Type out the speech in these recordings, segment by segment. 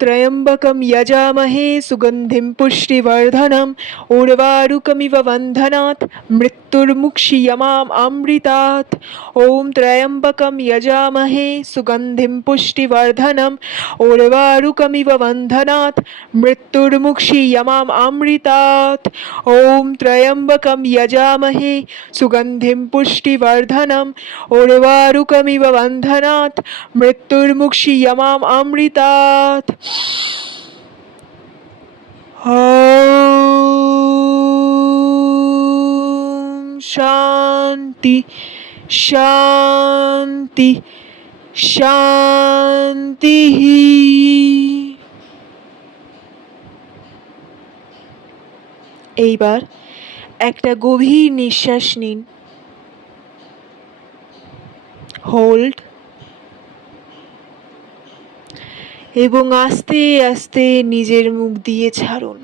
ত্র্যম্বকম যজামহে সুগন্ধিম পুষ্টিবর্ধনম উর্বারুকমিব বন্ধনাৎ মৃত্যুর্মুক্ষীয়মাম অমৃতাৎ। ওম ত্র্যম্বকম যজামহে সুগন্ধিম পুষ্টিবর্ধনম উর্বারুকমিব বন্ধনাৎ মৃত্যুর্মুক্ষীয়মাম অমৃতাৎ। ওম ত্র্যম্বকম যজামহে সুগন্ধিম পুষ্টিবর্ধনম উর্বারুকমিব বন্ধনাৎ মৃত্যুর্মুক্ষীয়মাম অমৃতাৎ। ওম শান্তি শান্তি শান্তি। এইবার একটা গভীর নিঃশ্বাস নিন, হোল্ড, এবং আস্তে আস্তে নিজের মুখ দিয়ে ছাড়ুন।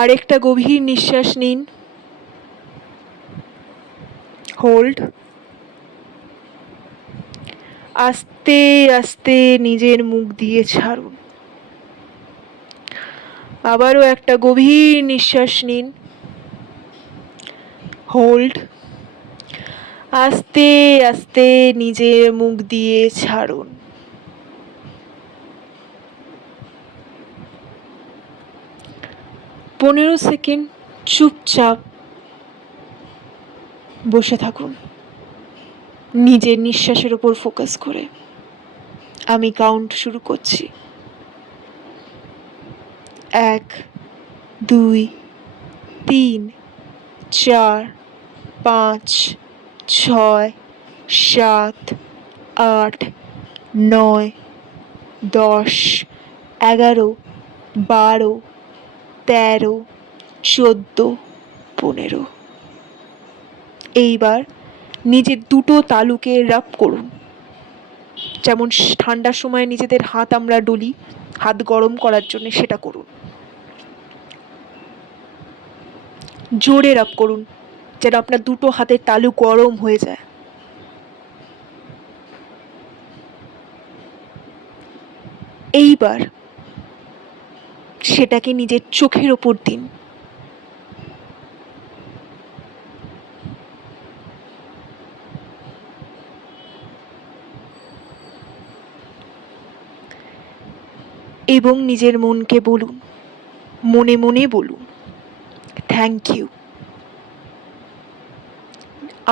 আরেকটা গভীর নিঃশ্বাস নিন, হোল্ড, আস্তে আস্তে নিজের মুখ দিয়ে ছাড়ুন। আবারও একটা গভীর নিঃশ্বাস নিন, হোল্ড, আস্তে আস্তে নিজের মুখ দিয়ে ছাড়ুন। পনেরো সেকেন্ড চুপচাপ বসে থাকুন, নিজের নিঃশ্বাসের উপর ফোকাস করে। আমি কাউন্ট শুরু করছি। 1 2 3 4 5 6 7 8 9 10 11 12 13 14 15। এইবার নিজের দুটো তালুকে রাব করুন। যেমন ঠান্ডার সময় নিজেদের হাত আমরা ডলি হাত গরম করার জন্য, সেটা করুন। জোরে রাব করুন যেন আপনার দুটো হাতের তালু গরম হয়ে যায়। এইবার সেটাকে নিজের চোখের ওপর দিন। এবং নিজের মনকে বলুন, মনে মনে বলুন, থ্যাংক ইউ।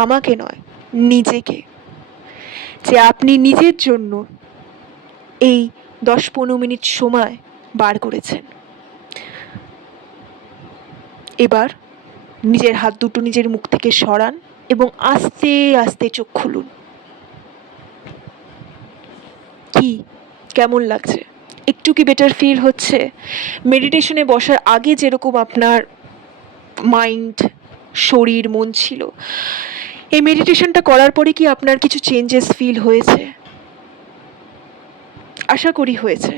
আমাকে নয়, নিজেকে, যে আপনি নিজের জন্য এই 10-15 মিনিট সময় বার করেছেন। এবার নিজের হাত দুটো নিজের মুখ থেকে সরান এবং আস্তে আস্তে চোখ খুলুন। কি কেমন লাগছে? একটু কি বেটার ফিল হচ্ছে? মেডিটেশনে বসার আগে যেরকম আপনার মাইন্ড, শরীর, মন ছিল, এই মেডিটেশনটা করার পরে কি আপনার কিছু চেঞ্জেস ফিল হয়েছে? আশা করি হয়েছে।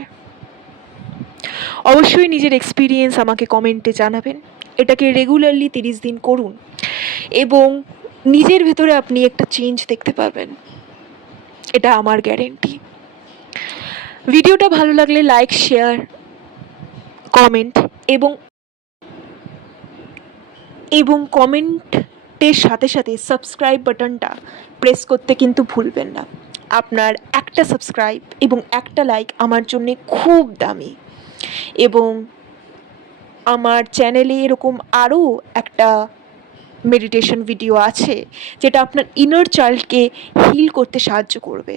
অবশ্যই নিজের এক্সপিরিয়েন্স আমাকে কমেন্টে জানাবেন। এটাকে রেগুলারলি 30 দিন করুন এবং নিজের ভেতরে আপনি একটা চেঞ্জ দেখতে পারবেন, এটা আমার গ্যারেন্টি। ভিডিওটা ভালো লাগলে লাইক, শেয়ার, কমেন্ট এবং কমেন্টের সাথে সাথে সাবস্ক্রাইব বাটনটা প্রেস করতে কিন্তু ভুলবেন না। আপনার একটা সাবস্ক্রাইব এবং একটা লাইক আমার জন্যে খুব দামি। এবং আমার চ্যানেলে এরকম আরও একটা মেডিটেশন ভিডিও আছে যেটা আপনার ইনার চাইল্ডকে হিল করতে সাহায্য করবে,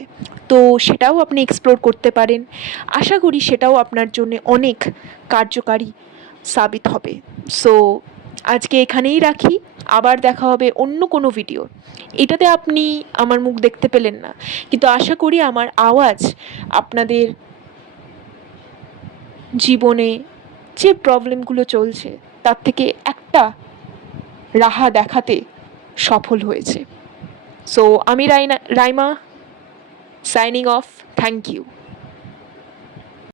তো সেটাও আপনি এক্সপ্লোর করতে পারেন। আশা করি সেটাও আপনার জন্য অনেক কার্যকারী সাবিত হবে। সো আজকে এখানেই রাখি, আবার দেখা হবে অন্য কোনো ভিডিও। এটাতে আপনি আমার মুখ দেখতে পেলেন না, কিন্তু আশা করি আমার আওয়াজ আপনাদের জীবনে যে প্রবলেমগুলো চলছে তার থেকে একটা রাহা দেখাতে সফল হয়েছে। সো আমি Raima signing off. Thank you.